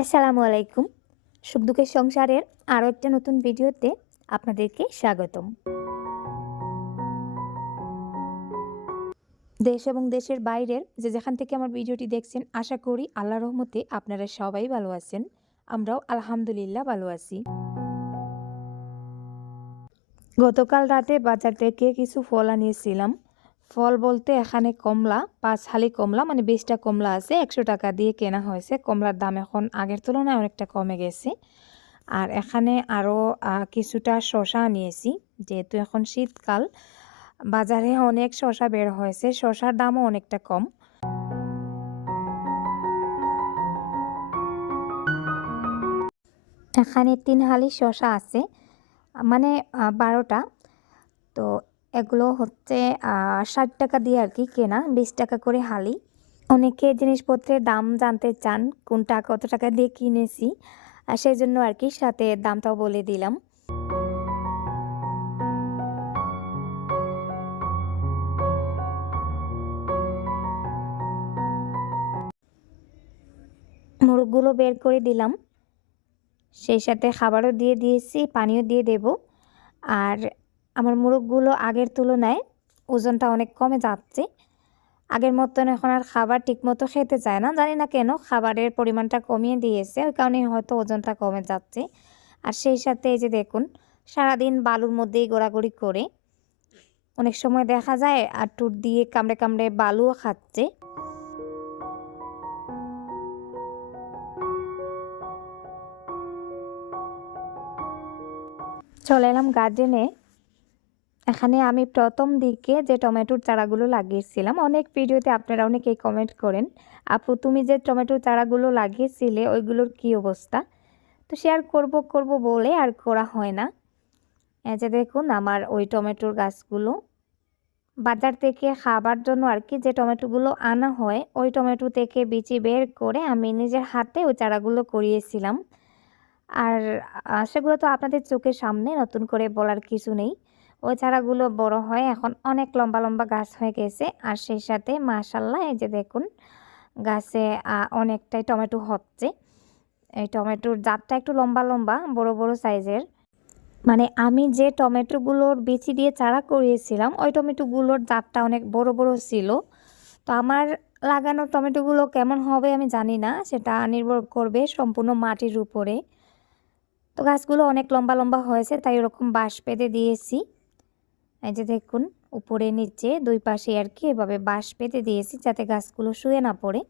আসসালামু আলাইকুম সুখ সংসারের আরও একটা নতুন ভিডিওতে আপনাদেরকে স্বাগতম। দেশ এবং দেশের বাইরের যে যেখান থেকে আমার ভিডিওটি দেখছেন, আশা করি আল্লাহ রহমতে আপনারা সবাই ভালো আছেন। আমরাও আলহামদুলিল্লাহ ভালো আছি। গতকাল রাতে বাজার থেকে কিছু ফল আনিয়েছিলাম। ফল বলতে এখানে কমলা, পাঁচ হালি কমলা মানে বিশটা কমলা আছে, একশো টাকা দিয়ে কেনা হয়েছে। কমলার দাম এখন আগের তুলনায় অনেকটা কমে গেছে। আর এখানে আরও কিছুটা শশা আনিয়েছি, যেহেতু এখন শীতকাল। বাজারে অনেক শশা বের হয়েছে শশার দামও অনেকটা কম। এখানে তিন হালি শশা আছে মানে বারোটা। তো এগুলো হচ্ছে ষাট টাকা দিয়ে আর কি কেনা, বিশ টাকা করে হালি। অনেকে জিনিসপত্রের দাম জানতে চান, কোনটা কত টাকা দিয়ে কিনেছি সেই জন্য আর কি সাথে দামটাও বলে দিলাম। মুরগগুলো বের করে দিলাম। সেই সাথে খাবারও দিয়ে দিয়েছি, পানিও দিয়ে দেব। আর আমার মুরগগুলো আগের তুলনায় ওজনটা অনেক কমে যাচ্ছে। আগের মতন এখন আর খাবার ঠিকমতো খেতে চায় না। জানি না কেন খাবারের পরিমাণটা কমিয়ে দিয়েছে, ওই কারণে হয়তো ওজনটা কমে যাচ্ছে। আর সেই সাথে এই যে দেখুন, সারাদিন বালুর মধ্যেই গোড়াগড়ি করে অনেক সময় দেখা যায় আর টুট দিয়ে কামড়ে কামড়ে বালুও খাচ্ছে। চলে এলাম গার্ডেনে এখানে আমি প্রথম দিকে যে টমেটোর চারাগুলো লাগিয়েছিলাম, অনেক ভিডিওতে আপনারা অনেকেই কমেন্ট করেন, আপু, তুমি যে টমেটোর চারাগুলো লাগিয়েছিলে, ওইগুলোর কি অবস্থা? তো শেয়ার করব করব বলে আর করা হয় না। যে দেখুন, আমার ওই টমেটোর গাছগুলো। বাজার থেকে খাবার জন্য আর কি যে টমেটোগুলো আনা হয়, ওই টমেটো থেকে বিচি বের করে আমি নিজের হাতে ওই চারাগুলো করিয়েছিলাম। আর সেগুলো তো আপনাদের চোখের সামনে নতুন করে বলার কিছু নেই। ওই চারাগুলো বড় হয়, এখন অনেক লম্বা লম্বা গাছ হয়ে গেছে। আর সেই সাথে মাশাল্লাহ এই যে দেখুন, গাছে অনেকটাই টমেটো হচ্ছে। এই টমেটোর জাতটা একটু লম্বা লম্বা, বড় বড় সাইজের। মানে আমি যে টমেটোগুলোর বিচি দিয়ে চারা করিয়েছিলাম, ওই টমেটোগুলোর জাতটা অনেক বড় বড় ছিল। তো আমার লাগানো টমেটোগুলো কেমন হবে আমি জানি না, সেটা নির্ভর করবে সম্পূর্ণ মাটির উপরে। তো গাছগুলো অনেক লম্বা লম্বা হয়েছে, তাই ওরকম বাঁশ পেতে দিয়েছি। এই যে দেখুন, উপরে নিচে দুই পাশে আর কি এভাবে বাঁশ পেতে দিয়েছি যাতে গাছগুলো শুয়ে না পড়ে।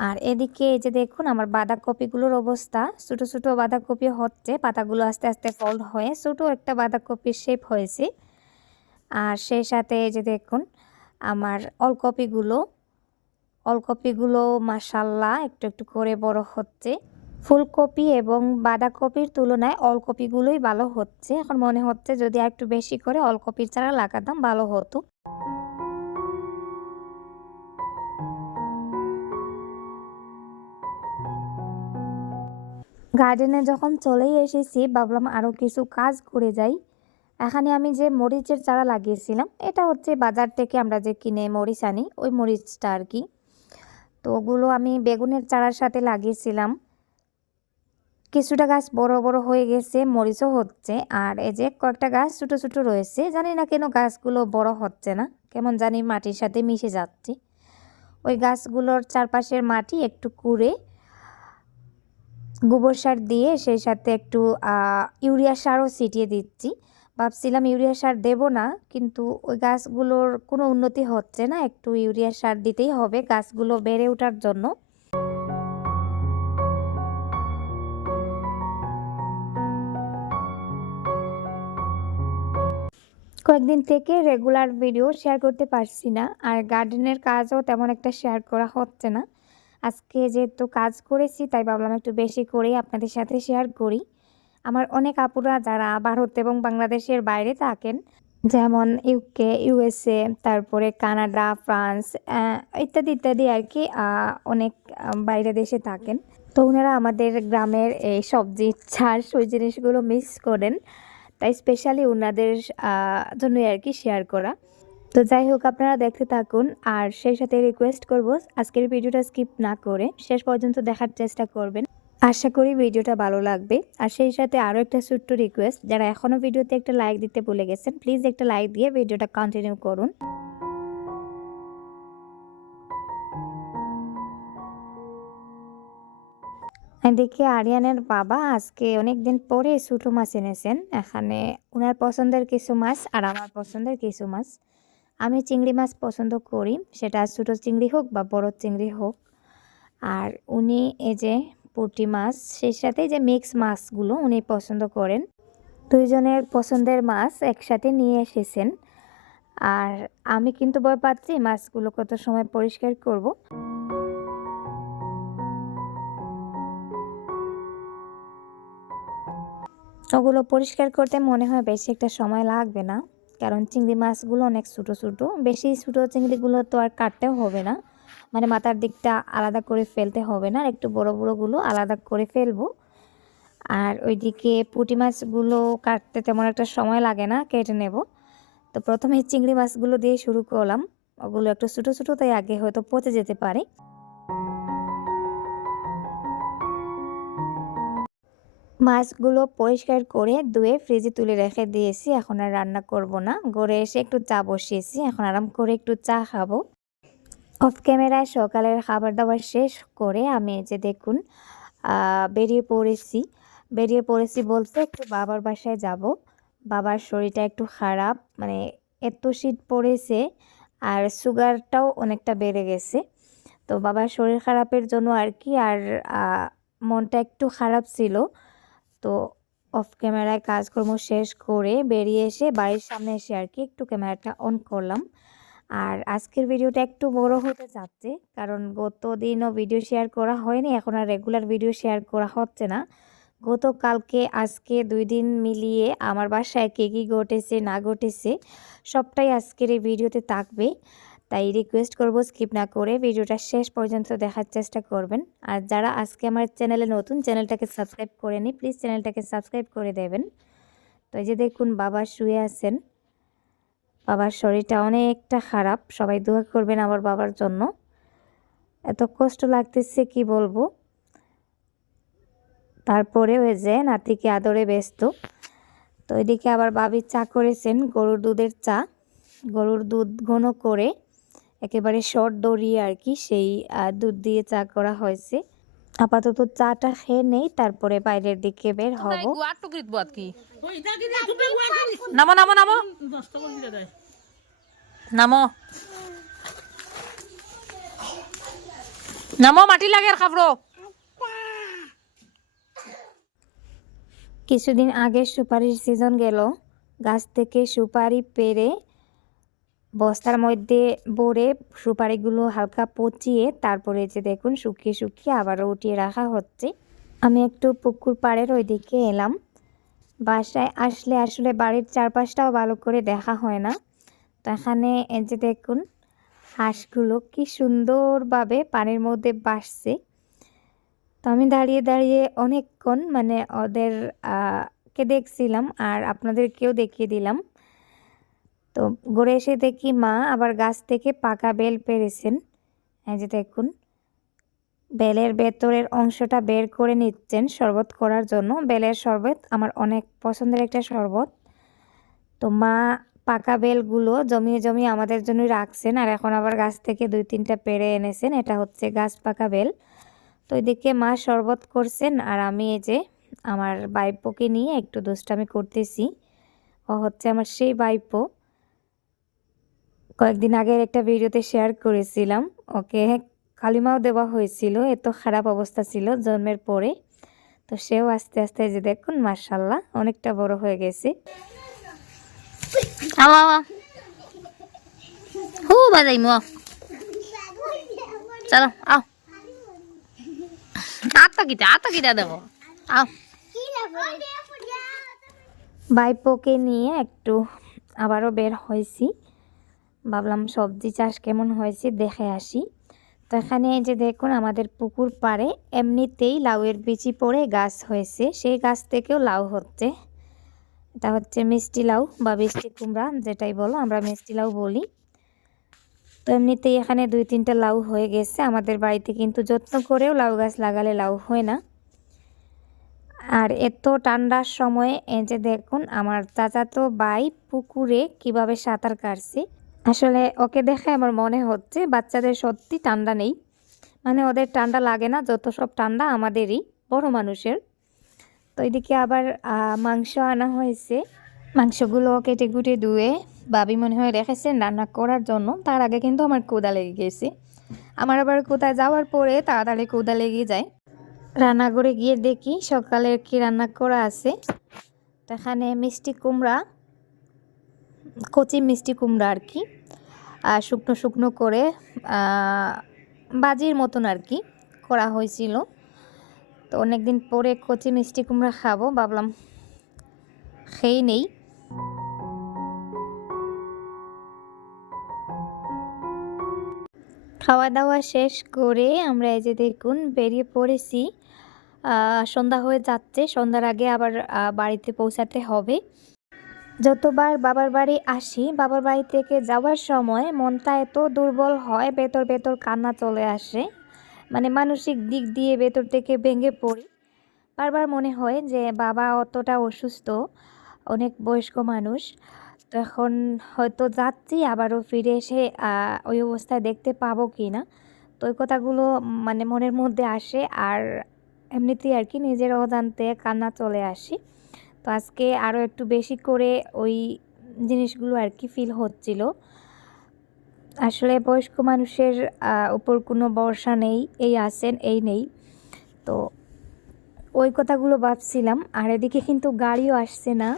আর এদিকে এই যে দেখুন, আমার বাঁধাকপিগুলোর অবস্থা। ছোটো ছোটো বাঁধাকপি হচ্ছে, পাতাগুলো আস্তে আস্তে ফল হয়ে ছোটো একটা বাঁধাকপির শেপ হয়েছে। আর সেই সাথে এই যে দেখুন, আমার অলকপিগুলো অলকপিগুলো মাসাল্লাহ একটু একটু করে বড় হচ্ছে। ফুলকপি এবং বাঁধাকপির তুলনায় অলকপিগুলোই ভালো হচ্ছে। এখন মনে হচ্ছে যদি একটু বেশি করে অলকপির চারা লাগাতাম, ভালো হতো। গার্ডেনে যখন চলেই এসেছি, ভাবলাম আরও কিছু কাজ করে যাই। এখানে আমি যে মরিচের চারা লাগিয়েছিলাম, এটা হচ্ছে বাজার থেকে আমরা যে কিনে মরিচ আনি, ওই মরিচটা আর কি। তো ওগুলো আমি বেগুনের চারার সাথে লাগিয়েছিলাম। কিছুটা গাছ বড় বড় হয়ে গেছে, মরিচও হচ্ছে। আর এই যে কয়েকটা গাছ ছোটো ছোটো রয়েছে, জানি না কেন গাছগুলো বড় হচ্ছে না, কেমন জানি মাটির সাথে মিশে যাচ্ছে। ওই গাছগুলোর চারপাশের মাটি একটু কুড়ে, গোবর সার দিয়ে সেই সাথে একটু ইউরিয়া সারও ছিটিয়ে দিচ্ছি। ভাবছিলাম ইউরিয়া সার দেব না, কিন্তু ওই গাছগুলোর কোনো উন্নতি হচ্ছে না, একটু ইউরিয়া সার দিতেই হবে গাছগুলো বেড়ে ওঠার জন্য। কয়েকদিন থেকে রেগুলার ভিডিও শেয়ার করতে পারছি না। আর গার্ডেনের কাজও তেমন একটা শেয়ার করা হচ্ছে না। আজকে যেহেতু কাজ করেছি, তাই ভাবলাম একটু বেশি করেই আপনাদের সাথে শেয়ার করি। আমার অনেক আপুরা যারা ভারত এবং বাংলাদেশের বাইরে থাকেন, যেমন ইউকে ইউএসএ তারপরে কানাডা ফ্রান্স ইত্যাদি ইত্যাদি আর কি অনেক বাইরে দেশে থাকেন। তো ওনারা আমাদের গ্রামের এই সবজি ছাড় ওই জিনিসগুলো মিস করেন। তাই স্পেশালি ওনাদের জন্যই আর কি শেয়ার করা। তো যাই হোক, আপনারা দেখতে থাকুন। আর সেই সাথে রিকোয়েস্ট করব, আজকের ভিডিওটা স্কিপ না করে শেষ পর্যন্ত দেখার চেষ্টা করবেন। আশা করি ভিডিওটা ভালো লাগবে। আর সেই সাথে আরও একটা ছোট্ট রিকোয়েস্ট যারা এখনও ভিডিওতে একটা লাইক দিতে ভুলে গেছেন প্লিজ একটা লাইক দিয়ে ভিডিওটা কন্টিনিউ করুন। এদিকে আরিয়ানের বাবা আজকে অনেক দিন পরে ছোটো মাছ এনেছেন। এখানে ওনার পছন্দের কিছু মাছ আর আমার পছন্দের কিছু মাছ। আমি চিংড়ি মাছ পছন্দ করি, সেটা ছোটো চিংড়ি হোক বা বড় চিংড়ি হোক। আর উনি এই যে পুঁটি মাছ, সেই সাথে যে মিক্স মাছগুলো উনি পছন্দ করেন। দুইজনের পছন্দের মাছ একসাথে নিয়ে এসেছেন। আর আমি কিন্তু ভয় পাচ্ছি মাছগুলো কত সময় পরিষ্কার করব। ওগুলো পরিষ্কার করতে মনে হয় বেশি একটা সময় লাগবে না। কারণ চিংড়ি মাছগুলো অনেক ছোটো ছোটো। বেশি ছোটো চিংড়িগুলো তো আর কাটতেও হবে না। মানে মাথার দিকটা আলাদা করে ফেলতে হবে না। একটু বড়, বড়গুলো আলাদা করে ফেলব। আর ওইদিকে পুঁটি মাছগুলো কাটতে তেমন একটা সময় লাগে না, কেটে নেব। তো প্রথমে চিংড়ি মাছগুলো দিয়ে শুরু করলাম। ওগুলো একটু ছোটো ছোটো, তাই আগে হয়তো পচে যেতে পারে। মাছগুলো পরিষ্কার করে ধুয়ে ফ্রিজে তুলে রেখে দিয়েছি। এখন আর রান্না করব না। ঘরে এসে একটু চা বসিয়েছি। এখন আরাম করে একটু চা খাব। অফ ক্যামেরায় সকালের খাবার দাবার শেষ করে আমি যে দেখুন বেরিয়ে পড়েছি। বেরিয়ে পড়েছি বলতে একটু বাবার বাসায় যাব। বাবার শরীরটা একটু খারাপ মানে এত শীত পড়েছে আর সুগারটাও অনেকটা বেড়ে গেছে। তো বাবার শরীর খারাপের জন্য আর কি, আর মনটা একটু খারাপ ছিল। তো অফ ক্যামেরায় কাজকর্ম শেষ করে বেরিয়ে এসে বাড়ির সামনে এসে আর কি একটু ক্যামেরাটা অন করলাম। আর আজকের ভিডিওটা একটু বড় হতে যাচ্ছে, কারণ গত দিনও ভিডিও শেয়ার করা হয়নি, এখন আর রেগুলার ভিডিও শেয়ার করা হচ্ছে না। গতকালকে, আজকে দুই দিন মিলিয়ে আমার বাসায় কে কী ঘটেছে, না ঘটেছে, সবটাই আজকের এই ভিডিওতে থাকবে। তাই রিকোয়েস্ট করব স্কিপ না করে ভিডিওটা শেষ পর্যন্ত দেখার চেষ্টা করবেন। আর যারা আজকে আমার চ্যানেলে নতুন চ্যানেলটাকে সাবস্ক্রাইব করে নি প্লিজ চ্যানেলটাকে সাবস্ক্রাইব করে দেবেন। তো এই যে দেখুন, বাবা শুয়ে আছেন। বাবার শরীরটা অনেকটা খারাপ। সবাই দোয়া করবেন আমার বাবার জন্য। এত কষ্ট লাগতেছে, কি বলব? তারপরে ওই যে নাতিকে আদরে ব্যস্ত। তো এদিকে আবার বাবি চা করেছেন, গরুর দুধের চা। গরুর দুধ ঘন করে একেবারে শর্ট দড়িয়ে আর কি সেই দুধ দিয়ে চা করা হয়েছে। আপাতত চাটা খেয়ে নেই তারপরে বাইরের দিকে বের হব। নামো নামো নামো। নামো। নামো মাটি লাগে আর খাবরো কিছুদিন আগে সুপারির সিজন গেল। গাছ থেকে সুপারি পেরে বস্তার মধ্যে ভরে সুপারিগুলো হালকা পচিয়ে তারপরে যে দেখুন শুকিয়ে শুকিয়ে আবারও উঠিয়ে রাখা হচ্ছে। আমি একটু পুকুর পাড়ের ওই দিকে এলাম। বাসায় আসলে আসলে বাড়ির চারপাশটাও ভালো করে দেখা হয় না। তো এখানে এই যে দেখুন হাঁসগুলো কি সুন্দরভাবে পানির মধ্যে বাসছে। তো আমি দাঁড়িয়ে দাঁড়িয়ে অনেকক্ষণ মানে ওদের কে দেখছিলাম আর আপনাদেরকেও দেখিয়ে দিলাম। তো ঘুরে এসে দেখি মা আবার গাছ থেকে পাকা বেল পেরেছেন। এই যে দেখুন, বেলের ভেতরের অংশটা বের করে নিচ্ছেন শরবত করার জন্য। বেলের শরবত আমার অনেক পছন্দের একটা শরবত। তো মা পাকা বেলগুলো জমিয়ে জমিয়ে আমাদের জন্যই রাখছেন আর এখন আবার গাছ থেকে দুই তিনটা পেরে এনেছেন। এটা হচ্ছে গাছ পাকা বেল। তো এদিকে মা শরবত করছেন আর আমি এই যে আমার বাইপোকে নিয়ে একটু দুষ্টামি করতেছি। ও হচ্ছে আমার সেই বাইপো কয়েকদিন আগের একটা ভিডিওতে শেয়ার করেছিলাম। ওকে কালিমাও দেওয়া হয়েছিল এত খারাপ অবস্থা ছিল জন্মের পরে। তো সেও আস্তে আস্তে যে দেখুন মার্শাল্লাহ অনেকটা বড় হয়ে গেছে। হু বাজাই মো। চলো আও। আত্মা কিটা আত্মা কিটা দেবো। আও। বাইপোকে নিয়ে একটু আবারও বের হয়েছি। ভাবলাম সবজি চাষ কেমন হয়েছে দেখে আসি। তো এখানে এই যে দেখুন আমাদের পুকুর পাড়ে এমনিতেই লাউয়ের বিচি পড়ে গাছ হয়েছে, সেই গাছ থেকেও লাউ হচ্ছে। এটা হচ্ছে মিষ্টি লাউ বা মিষ্টি কুমড়া যেটাই বলো, আমরা মিষ্টি লাউ বলি। তো এমনিতেই এখানে দুই তিনটা লাউ হয়ে গেছে, আমাদের বাড়িতে কিন্তু যত্ন করেও লাউ গাছ লাগালে লাউ হয় না। আর এত ঠান্ডার সময়ে এই যে দেখুন আমার চাচাতো বাই পুকুরে কীভাবে সাঁতার কাটছে আসলে ওকে দেখে আমার মনে হচ্ছে বাচ্চাদের সত্যি ঠান্ডা নেই। মানে ওদের ঠান্ডা লাগে না, যত সব ঠান্ডা আমাদেরই, বড় মানুষের। তো এদিকে আবার মাংস আনা হয়েছে। মাংসগুলো কেটে কুটে ধুয়ে বাবি মনে হয় রেখেছে রান্না করার জন্য। তার আগে কিন্তু আমার কোদা লেগে গেছে। আমার আবার কোথায় যাওয়ার পরে তাড়াতাড়ি কোদা লেগে যায়। রান্নাঘরে গিয়ে দেখি সকালের কি রান্না করা আছে। এখানে মিষ্টি কুমড়া কচি মিষ্টি কুমড়া আর কি শুকনো শুকনো করে বাজির মতন আর কি করা হয়েছিল। তো অনেকদিন পরে কচি মিষ্টি কুমড়া খাব, ভাবলাম খেয়ে নেই। খাওয়া দাওয়া শেষ করে আমরা এই যে দেখুন বেরিয়ে পড়েছি। সন্ধ্যা হয়ে যাচ্ছে, সন্ধ্যার আগে আবার বাড়িতে পৌঁছাতে হবে। যতবার বাবার বাড়ি আসি, বাবার বাড়ি থেকে যাওয়ার সময় মনটা এত দুর্বল হয় বেতর বেতর কান্না চলে আসে। মানে মানসিক দিক দিয়ে বেতর থেকে ভেঙে পড়ি। বারবার মনে হয় যে বাবা অতটা অসুস্থ, অনেক বয়স্ক মানুষ। তো এখন হয়তো যাচ্ছি, আবারও ফিরে এসে ওই অবস্থায় দেখতে পাবো কি না তো ওই কথাগুলো মানে মনের মধ্যে আসে, আর এমনিতেই আর কি নিজের অজান্তে কান্না চলে আসে। তো আজকে আরও একটু বেশি করে ওই জিনিসগুলো আর কি ফিল হচ্ছিল। আসলে বয়স্ক মানুষের উপর কোনো ভরসা নেই, এই আছেন, এই নেই। তো ওই কথাগুলো ভাবছিলাম, আর এদিকে কিন্তু গাড়িও আসছে না।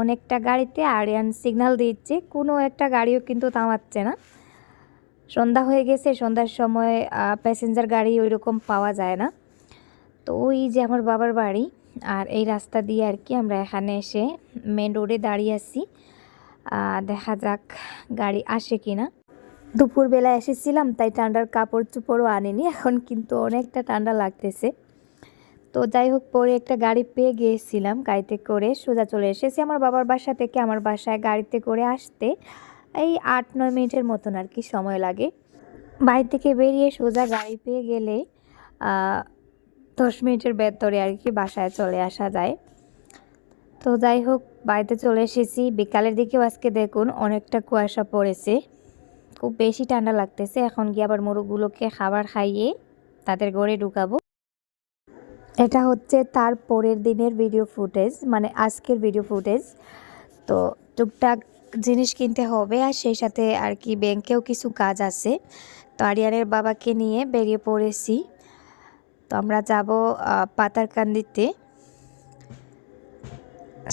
অনেকটা গাড়িতে আরিয়ান সিগন্যাল দিচ্ছে, কোনো একটা গাড়িও কিন্তু থামাচ্ছে না। সন্ধ্যা হয়ে গেছে, সন্ধ্যার সময় প্যাসেঞ্জার গাড়ি ওই রকম পাওয়া যায় না। তো ওই যে আমার বাবার বাড়ি আর এই রাস্তা দিয়ে আর কি আমরা এখানে এসে মেন রোডে দাঁড়িয়ে আছি। দেখা যাক গাড়ি আসে কি না। দুপুরবেলা এসেছিলাম, তাই ঠান্ডার কাপড় চোপড়ও আনিনি, এখন কিন্তু অনেকটা ঠান্ডা লাগতেছে। তো যাই হোক, পরে একটা গাড়ি পেয়ে গিয়েছিলাম গাড়িতে করে সোজা চলে এসেছি আমার বাবার বাসা থেকে, আমার বাসায় গাড়িতে করে আসতে এই আট নয় মিনিটের মতন আর কি সময় লাগে। বাড়ি থেকে বেরিয়ে সোজা গাড়ি পেয়ে গেলে দশ মিনিটের ভেতরে আর কি বাসায় চলে আসা যায়। তো যাই হোক, বাড়িতে চলে এসেছি। বিকালের দিকেও আজকে দেখুন অনেকটা কুয়াশা পড়েছে। খুব বেশি ঠান্ডা লাগতেছে। এখন গিয়ে আবার মুরগগুলোকে খাবার খাইয়ে তাদের ঘরে ঢুকাবো। এটা হচ্ছে তার পরের দিনের ভিডিও ফুটেজ মানে আজকের ভিডিও ফুটেজ তো টুকটাক জিনিস কিনতে হবে আর সেই সাথে আর কি ব্যাংকেও কিছু কাজ আছে। তো আরিয়ানের বাবাকে নিয়ে বেরিয়ে পড়েছি। তো আমরা যাব পাতারকান্দিতে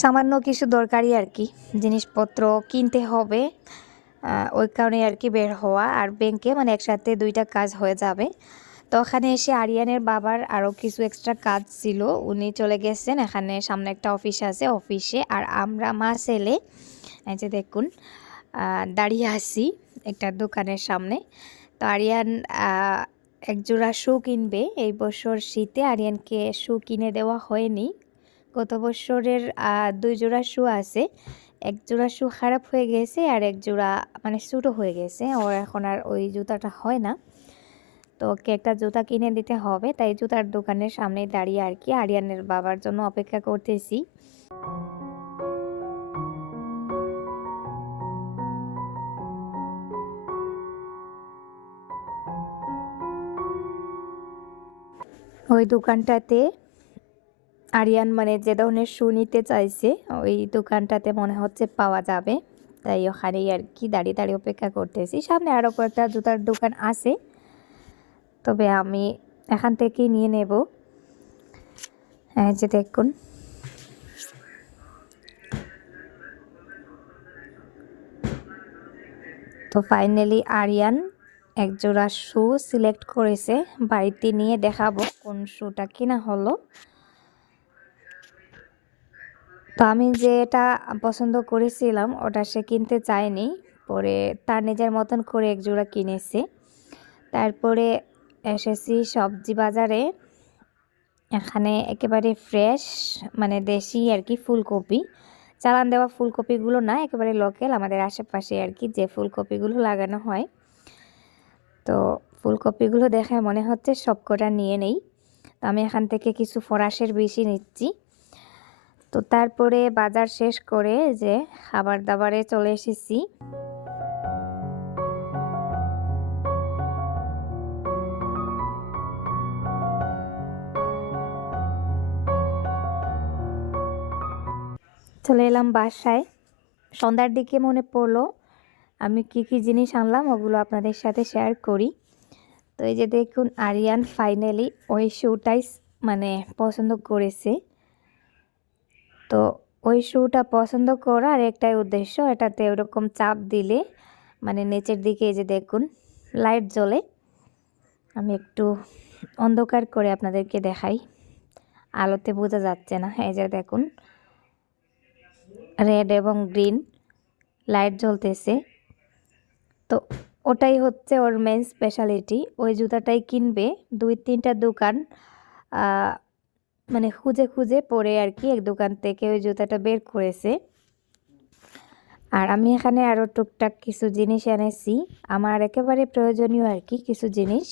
সামান্য কিছু দরকারি আর কি, জিনিসপত্র কিনতে হবে ওই কারণে আর কি বের হওয়া। আর ব্যাংকে মানে একসাথে দুইটা কাজ হয়ে যাবে। তো ওখানে এসে আরিয়ানের বাবার আরও কিছু এক্সট্রা কাজ ছিল, উনি চলে গেছেন। এখানে সামনে একটা অফিস আছে অফিসে আর আমরা, মা, ছেলে, এই যে দেখুন দাঁড়িয়ে আছি একটা দোকানের সামনে। তো আরিয়ান এক জোড়া শু কিনবে। এই বছর শীতে আরিয়ানকে শু কিনে দেওয়া হয়নি। গত বছরের দুই জোড়া শু আছে। এক জোড়া শু খারাপ হয়ে গেছে আর এক জোড়া মানে ছোটো হয়ে গেছে। ওর এখন আর ওই জুতাটা হয় না। তো ওকে একটা জুতা কিনে দিতে হবে। তাই জুতার দোকানের সামনে দাঁড়িয়ে আর কি আরিয়ানের বাবার জন্য অপেক্ষা করতেছি। ওই দোকানটাতে আরিয়ান মানে যে ধরনের শু নিতে চাইছে, ওই দোকানটাতে মনে হচ্ছে পাওয়া যাবে। তাই ওখানেই আর কি দাঁড়িয়ে দাঁড়িয়ে অপেক্ষা করতেছি। সামনে আরও কয়েকটা জুতার দোকান আছে। তবে আমি এখান থেকেই নিয়ে নেব। হ্যাঁ যে দেখুন। তো ফাইনালি আরিয়ান এক জোড়া শু সিলেক্ট করেছে। বাড়িতে নিয়ে দেখাবো কোন শুটা কিনা হলো। তো আমি যেটা পছন্দ করেছিলাম, ওটা সে কিনতে চায়নি। পরে তার নিজের মতন করে এক জোড়া কিনেছে। তারপরে এসেছি সবজি বাজারে। এখানে একেবারে ফ্রেশ মানে দেশি আর কি ফুলকপি। চালান দেওয়া ফুলকপিগুলো না, একেবারে লোকাল, আমাদের আশেপাশে আর কি যে ফুলকপিগুলো লাগানো হয়। তো ফুলকপিগুলো দেখে মনে হচ্ছে সবকটা নিয়ে নেই। তো আমি এখান থেকে কিছু ফরাসের বেশি নিচ্ছি। তো তারপরে বাজার শেষ করে যে খাবার দাবারে চলে এসেছি। চলে এলাম বাসায়। সন্ধ্যার দিকে মনে পড়ল আমি কি কি জিনিস আনলাম ওগুলো আপনাদের সাথে শেয়ার করি। তো এই যে দেখুন, আরিয়ান ফাইনালি ওই শ্যুটাই মানে পছন্দ করেছে। তো ওই শ্যুটা পছন্দ করার একটাই উদ্দেশ্য, এটাতে ওরকম চাপ দিলে মানে নিচের দিকে এই যে দেখুন লাইট জ্বলে। আমি একটু অন্ধকার করে আপনাদেরকে দেখাই। আলোতে বোঝা যাচ্ছে না, এই যে দেখুন রেড এবং গ্রিন লাইট জ্বলতেছে। তো ওটাই হচ্ছে ওর মেন স্পেশালিটি ওই জুতাটাই কিনবে, দুই তিনটা দোকান মানে খুঁজে খুঁজে পরে আর কি এক দোকান থেকে ওই জুতাটা বের করেছে। আর আমি এখানে আরও টুকটাক কিছু জিনিস এনেছি। আমার একেবারে প্রয়োজনীয় আর কি কিছু জিনিস।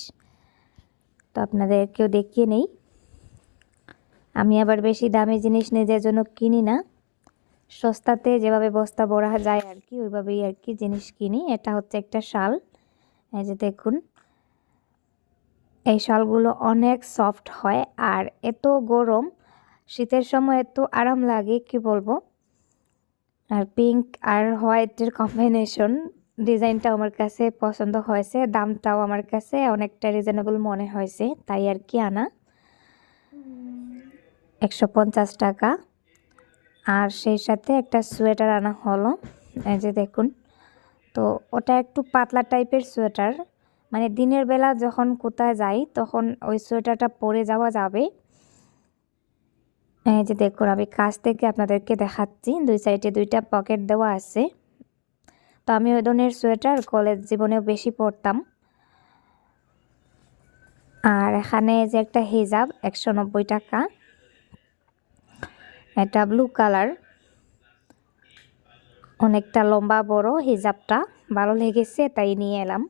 তো আপনাদেরকেও দেখিয়ে নেই। আমি আবার বেশি দামি জিনিস নিজের জন্য কিনি না। সস্তাতে যেভাবে বস্তা ভরা যায় আর কি ওইভাবেই আর কি জিনিস কিনি। এটা হচ্ছে একটা শাল। এই যে দেখুন, এই শালগুলো অনেক সফট হয় আর এত গরম, শীতের সময় এত আরাম লাগে, কি বলব? আর পিঙ্ক আর হোয়াইটের কম্বিনেশন ডিজাইনটা আমার কাছে পছন্দ হয়েছে, দামটাও আমার কাছে অনেকটা রিজনেবল মনে হয়েছে, তাই আর কি আনা। একশো পঞ্চাশ টাকা। আর সেই সাথে একটা সোয়েটার আনা হলো। এই যে দেখুন। তো ওটা একটু পাতলা টাইপের সোয়েটার। মানে দিনের বেলা যখন কোথায় যাই, তখন ওই সোয়েটারটা পরে যাওয়া যাবে। এই যে দেখুন, আমি কাছ থেকে আপনাদেরকে দেখাচ্ছি। দুই সাইডে দুইটা পকেট দেওয়া আছে। তো আমি ওই ধরনের সোয়েটার কলেজ জীবনেও বেশি পরতাম। আর এখানে যে একটা হিজাব, একশো নব্বই টাকা। এটা ব্লু কালার অনেকটা লম্বা, বড় হিজাবটা। ভালো লেগেছে, তাই নিয়ে এলাম।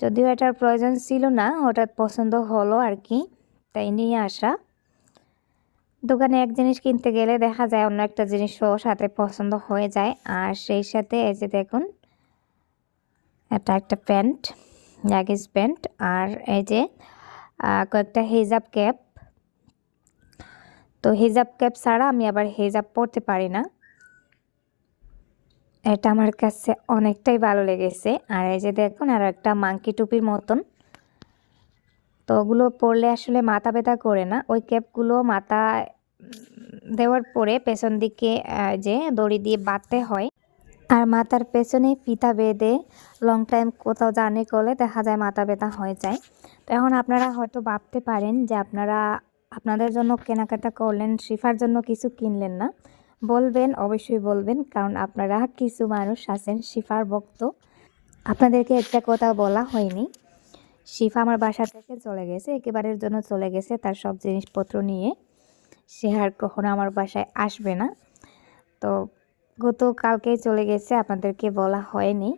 যদিও এটার প্রয়োজন ছিল না, হঠাৎ পছন্দ হলো আর কি, তাই নিয়ে আসা। দোকানে এক জিনিস কিনতে গেলে দেখা যায় অন্য একটা জিনিসও সাথে পছন্দ হয়ে যায়। আর সেই সাথে এই যে দেখুন, এটা একটা প্যান্ট লাগেজ প্যান্ট। আর এই যে কয়েকটা হিজাব ক্যাপ। তো হিজাব ক্যাপ ছাড়া আমি আবার হিজাব পরতে পারি না। এটা আমার কাছে অনেকটাই ভালো লেগেছে। আর এই যে দেখুন, আর একটা মাংকি টুপির মতন। তো ওগুলো পরলে আসলে মাথা ব্যথা করে না। ওই ক্যাপগুলো মাথা দেওয়ার পরে পেছন দিকে যে দড়ি দিয়ে বাঁধতে হয়। আর মাথার পেছনে ফিতা বেঁধে লং টাইম কোথাও জার্নি করলে দেখা যায় মাথা ব্যথা হয়ে যায়। তো এখন আপনারা হয়তো ভাবতে পারেন যে আপনারা আপনাদের জন্য কেনাকাটা করলেন শিফার জন্য কিছু কিনলেন না। বলবেন, অবশ্যই বলবেন, কারণ আপনারা কিছু মানুষ আছেন শিফার ভক্ত। আপনাদেরকে একটা কথা বলা হয়নি। শিফা আমার বাসা থেকে চলে গেছে, একেবারের জন্য চলে গেছে তার সব জিনিসপত্র নিয়ে। সে আর কখনো আমার বাসায় আসবে না। তো গত গতকালকেই চলে গেছে, আপনাদেরকে বলা হয়নি।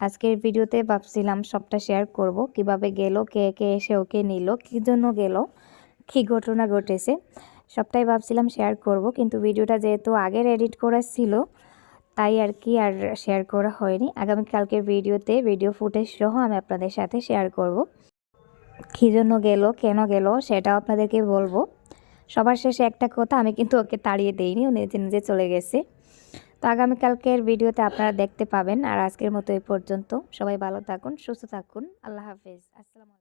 আজকের ভিডিওতে ভাবছিলাম সবটা শেয়ার করব, কীভাবে গেল, কে কে এসে ওকে নিল, কী জন্য গেল। কী ঘটনা ঘটেছে, সবটাই ভাবছিলাম শেয়ার করব। কিন্তু ভিডিওটা যেহেতু আগের এডিট করা ছিল, তাই আর কি আর শেয়ার করা হয়নি। আগামীকালকের ভিডিওতে ভিডিও ফুটেজ সহ আমি আপনাদের সাথে শেয়ার করব। কী জন্য গেল, কেন গেল, সেটাও আপনাদেরকে বলব। সবার শেষে একটা কথা, আমি কিন্তু ওকে তাড়িয়ে দেইনি, ও নিজে নিজে চলে গেছে। তো আগামীকালকের ভিডিওতে আপনারা দেখতে পাবেন। আর আজকের মতো এই পর্যন্ত। সবাই ভালো থাকুন, সুস্থ থাকুন। আল্লাহ হাফেজ।